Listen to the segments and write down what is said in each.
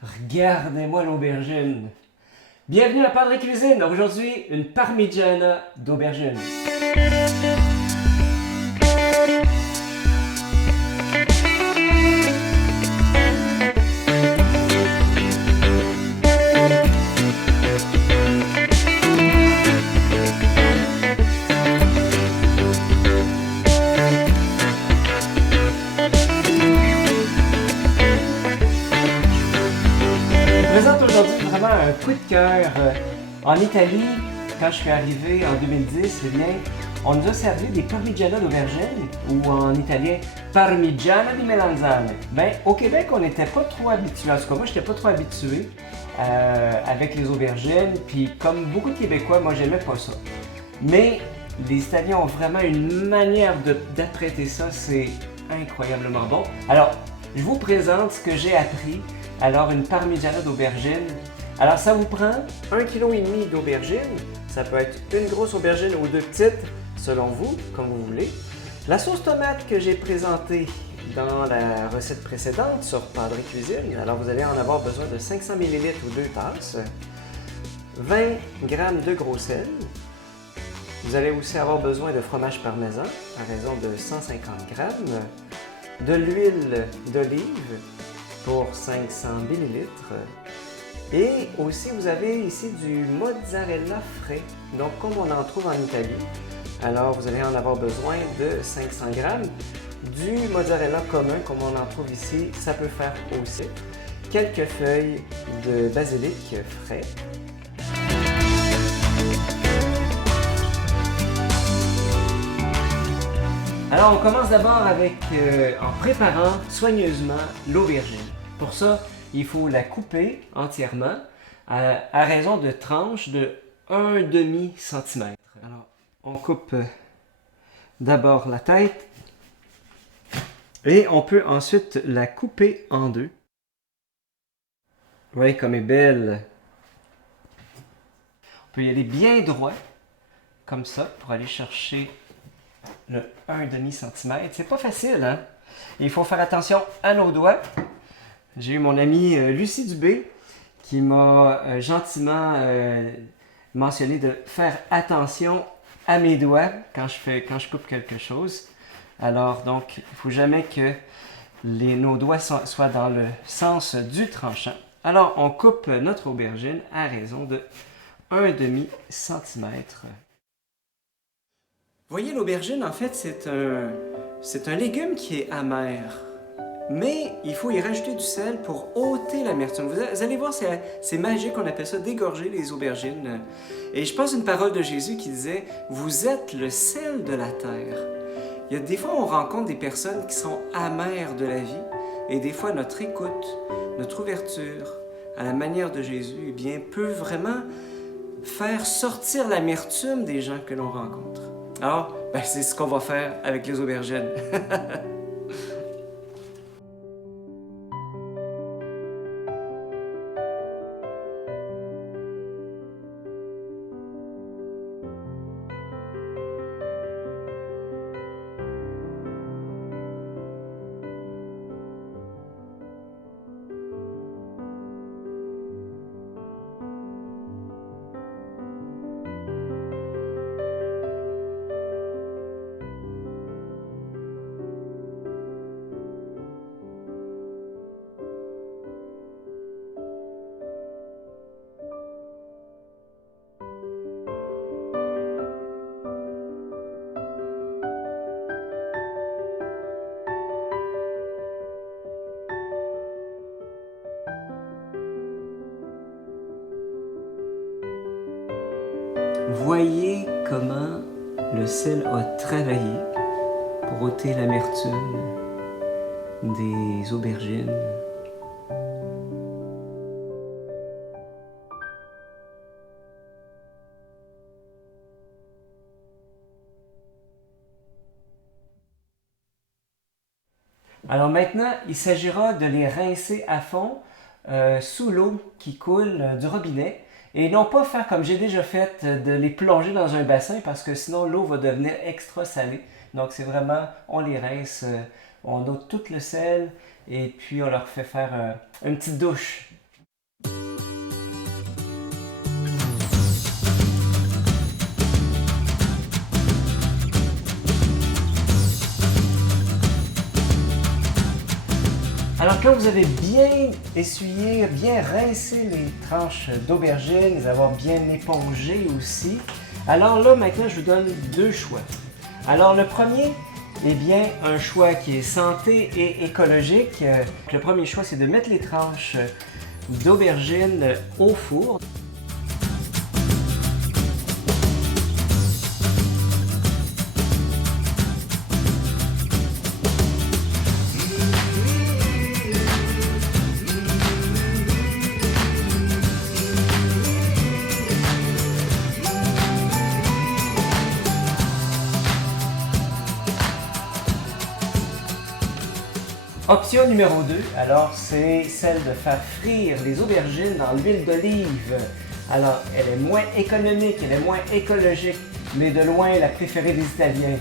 Regardez-moi l'aubergine. Bienvenue à Padre Cuisine. Aujourd'hui, une parmigiana d'aubergine. Je présente aujourd'hui vraiment un coup de cœur. En Italie, quand je suis arrivé en 2010, eh bien, on nous a servi des parmigiana d'aubergine, ou en italien parmigiana di melanzane. Ben, au Québec, on n'était pas trop habitué. En tout cas, moi, je n'étais pas trop habitué avec les aubergines. Puis, comme beaucoup de Québécois, moi, j'aimais pas ça. Mais les Italiens ont vraiment une manière d'apprêter ça, c'est incroyablement bon. Alors, je vous présente ce que j'ai appris. Alors, une parmigiana d'aubergine. Alors, ça vous prend 1,5 kg d'aubergine. Ça peut être une grosse aubergine ou deux petites, selon vous, comme vous voulez. La sauce tomate que j'ai présentée dans la recette précédente sur Padre Cuisine. Alors, vous allez en avoir besoin de 500 ml ou 2 tasses. 20 g de gros sel. Vous allez aussi avoir besoin de fromage parmesan à raison de 150 g. De l'huile d'olive pour 500 ml. Et aussi, vous avez ici du mozzarella frais, donc comme on en trouve en Italie. Alors, vous allez en avoir besoin de 500 g. Du mozzarella commun, comme on en trouve ici, ça peut faire aussi. Quelques feuilles de basilic frais. Alors, on commence d'abord en préparant soigneusement l'aubergine. Pour ça, il faut la couper entièrement à raison de tranches de 1,5 cm. Alors, on coupe d'abord la tête et on peut ensuite la couper en deux. Vous voyez comme elle est belle. On peut y aller bien droit, comme ça, pour aller chercher le 1,5 cm. C'est pas facile, hein? Il faut faire attention à nos doigts. J'ai eu mon amie Lucie Dubé qui m'a gentiment mentionné de faire attention à mes doigts quand je coupe quelque chose. Alors, donc, il ne faut jamais que nos doigts soient dans le sens du tranchant. Alors, on coupe notre aubergine à raison de 1,5 cm. Voyez, l'aubergine, en fait, c'est un légume qui est amer. Mais il faut y rajouter du sel pour ôter l'amertume. Vous allez voir, c'est magique, on appelle ça dégorger les aubergines. Et je pense une parole de Jésus qui disait « Vous êtes le sel de la terre ». Il y a des fois, on rencontre des personnes qui sont amères de la vie. Et des fois, notre écoute, notre ouverture à la manière de Jésus, eh bien, peut vraiment faire sortir l'amertume des gens que l'on rencontre. Alors, c'est ce qu'on va faire avec les aubergines. Voyez comment le sel a travaillé pour ôter l'amertume des aubergines. Alors maintenant, il s'agira de les rincer à fond sous l'eau qui coule du robinet. Et non pas faire comme j'ai déjà fait, de les plonger dans un bassin parce que sinon l'eau va devenir extra salée. Donc c'est vraiment, on les rince, on ôte tout le sel et puis on leur fait faire une petite douche Alors quand vous avez bien essuyé, bien rincé les tranches d'aubergines, les avoir bien épongées aussi, alors là maintenant je vous donne deux choix. Alors le premier, eh bien un choix qui est santé et écologique. Le premier choix c'est de mettre les tranches d'aubergines au four. Option numéro 2, alors c'est celle de faire frire les aubergines dans l'huile d'olive. Alors, elle est moins économique, elle est moins écologique, mais de loin la préférée des Italiens.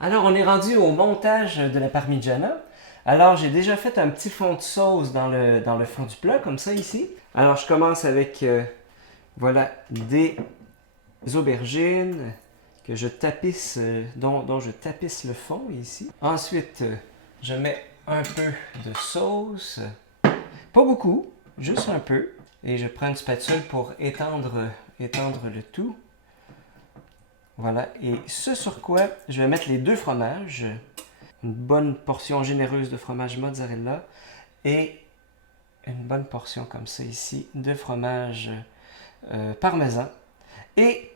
Alors, on est rendu au montage de la parmigiana. Alors, j'ai déjà fait un petit fond de sauce dans le fond du plat, comme ça ici. Alors, je commence avec, voilà, des aubergines que je tapisse, dont je tapisse le fond ici. Ensuite, je mets un peu de sauce. Pas beaucoup, juste un peu. Et je prends une spatule pour étendre le tout. Voilà, et ce sur quoi je vais mettre les deux fromages, une bonne portion généreuse de fromage mozzarella et une bonne portion comme ça ici de fromage parmesan. Et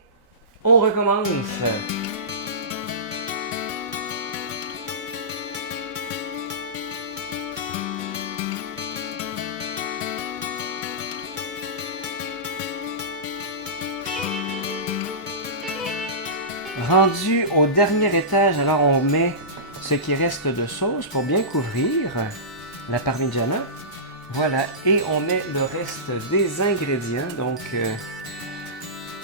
on recommence. Rendu au dernier étage, alors on met ce qui reste de sauce pour bien couvrir la parmigiana. Voilà, et on met le reste des ingrédients. Donc,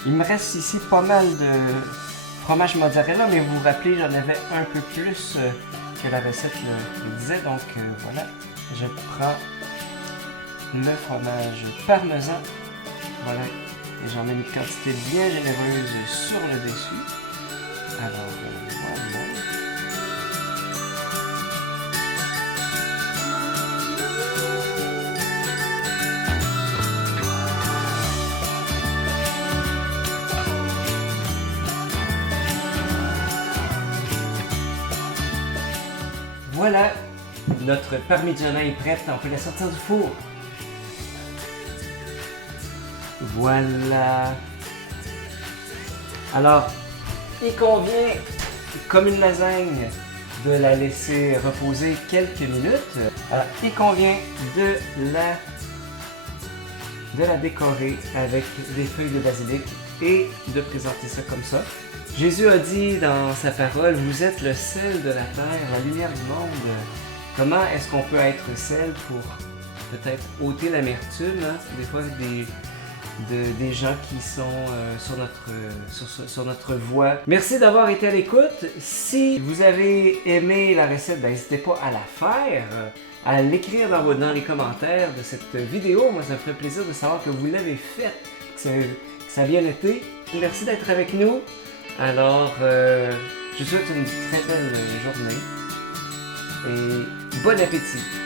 il me reste ici pas mal de fromage mozzarella, mais vous vous rappelez, j'en avais un peu plus que la recette le disait. Donc, voilà, je prends le fromage parmesan. Voilà, et j'en mets une quantité bien généreuse sur le dessus. Alors, voilà. Voilà, notre parmigiana est prête, on peut la sortir du four. Voilà. Alors, il convient, comme une lasagne, de la laisser reposer quelques minutes. Alors, il convient de la décorer avec des feuilles de basilic et de présenter ça comme ça. Jésus a dit dans sa parole, vous êtes le sel de la terre, la lumière du monde. Comment est-ce qu'on peut être sel pour peut-être ôter l'amertume, hein? Des fois, des gens qui sont sur notre voie. Merci d'avoir été à l'écoute. Si vous avez aimé la recette, n'hésitez pas à la faire, à l'écrire dans les commentaires de cette vidéo. Moi, ça me ferait plaisir de savoir que vous l'avez faite, que ça a bien été. Merci d'être avec nous. Alors, je vous souhaite une très belle journée et bon appétit.